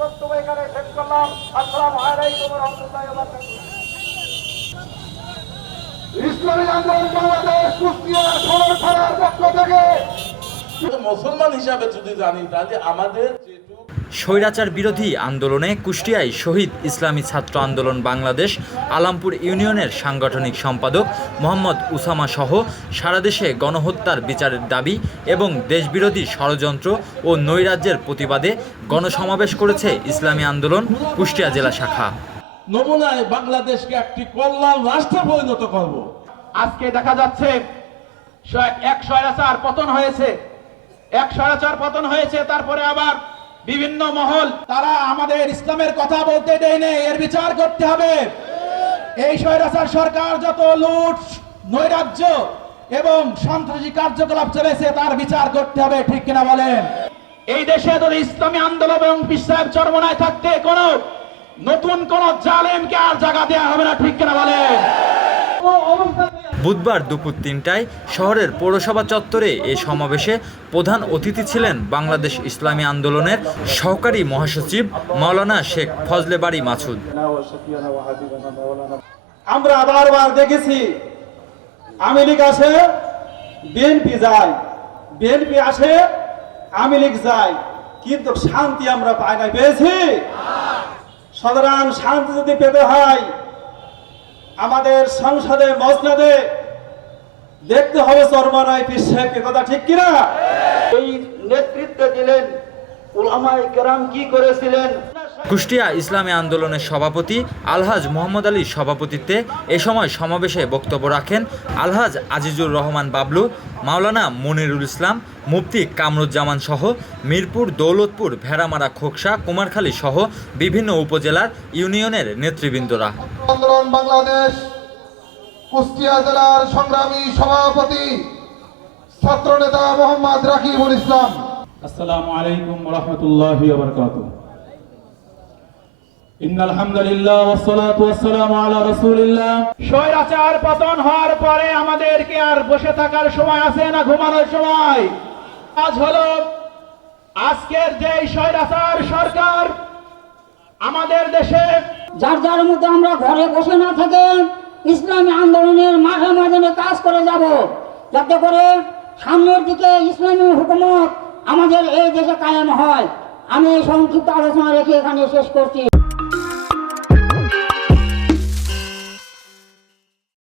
বক্তব্য এখানে শেষ করলাম। আসসালামু আলাইকুম রহমতুল্লাহ ইসলামী আন্দোলন বাংলাদেশ কুষ্টিয়া সদর থানার পক্ষ থেকে। মুসলমান হিসাবে যদি জানি তাহলে আমাদের স্বৈরাচার বিরোধী আন্দোলনে কুষ্টিয়ায় শহীদ ইসলামী ছাত্র আন্দোলন বাংলাদেশ, আলামপুর ইউনিয়নের সাংগঠনিক সম্পাদক মোহাম্মদ উসামা সহ সারা দেশে গণহত্যার বিচারের দাবি এবং দেশবিরোধী ষড়যন্ত্র ও নৈরাজ্যের প্রতিবাদে গণসমাবেশ করেছে ইসলামী আন্দোলন, কুষ্টিয়া জেলা শাখা। নমুনায় বাংলাদেশকে একটি কল্যাণ রাষ্ট্রে পরিণত করব। আজকে দেখা যাচ্ছে এক স্বৈরাচার পতন হয়েছে। এক স্বৈরাচার পতন হয়েছে, তারপরে আবার বিভিন্ন মহল, তারা আমাদের ইসলামের কথা বলতে দেয়নি এর বিচার করতে হবে। এই স্বৈরাচার সরকার যত লুট, নৈরাজ্য এবং সন্ত্রাসী কার্যকলাপ চলেছে, তার বিচার করতে হবে, ঠিক কিনা বলেন? এই দেশে যদি ইসলামী আন্দোলন এবং বিশ্বাস চরমনায় থাকতে কোন নতুন কোন জালেমকে আর জায়গা দেওয়া হবে না, ঠিক কিনা বলেন? বুধবার দুপুর তিনটায় শহরের পৌরসভা চত্বরে এ সমাবেশে প্রধান অতিথি ছিলেন বাংলাদেশ ইসলামী আন্দোলনের সহকারী মহাসচিব মাওলানা শেখ ফজলে বাড়ি মাসুদ। আমরা বারবার দেখেছি লীগ আসে, বিএনপি যায়। বিএনপি আসে লীগ যায়। কিন্তু শান্তি আমরা পাই না। পেয়েছি? সুতরাং শান্তি যদি পেতে হয় আমাদের সংসদে, মসনাদে দেখতে হবে চরমানায় সাহেবকে কথা ঠিক কিনা? এই নেতৃত্বে দিলেন ওলামায় কেরাম কি করেছিলেন? কুষ্টিয়া ইসলামী আন্দোলনের সভাপতি আলহাজ মোহাম্মদ আলীর সভাপতিত্বে এ সময় সমাবেশে বক্তব্য রাখেন আলহাজ আজিজুর রহমান বাবলু মাওলানা মনিরুল ইসলাম মুফতি কামরুজ্জামান সহ মিরপুর দৌলতপুর ভেড়ামারা খোকসা কুমারখালী সহ বিভিন্ন উপজেলার ইউনিয়নের নেতৃবৃন্দরা। আন্দোলন বাংলাদেশ কুষ্টিয়া জেলার সংগ্রামী সভাপতি ছাত্রনেতা মোহাম্মদ রাকিবুল ইসলাম। আসসালামু আলাইকুম রহমতুল্লাহ স্বৈরাচার পতন হওয়ার পরে আমাদেরকে আর বসে থাকার সময় আছে না ঘুমানোর সময়? আজ হলো আজকের যে স্বৈরাচার সরকার আমাদের দেশে যার যার মধ্যে আমরা ঘরে বসে না থেকে ইসলামী আন্দোলনের মাঝে মাঝে কাজ করে যাব। যাতে করে সামনের দিকে ইসলামী হুকুমত আমাদের এই দেশে কায়েম হয়। আমি সংক্ষিপ্ত আলোচনা রেখে এখানে শেষ করছি।